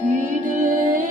He did.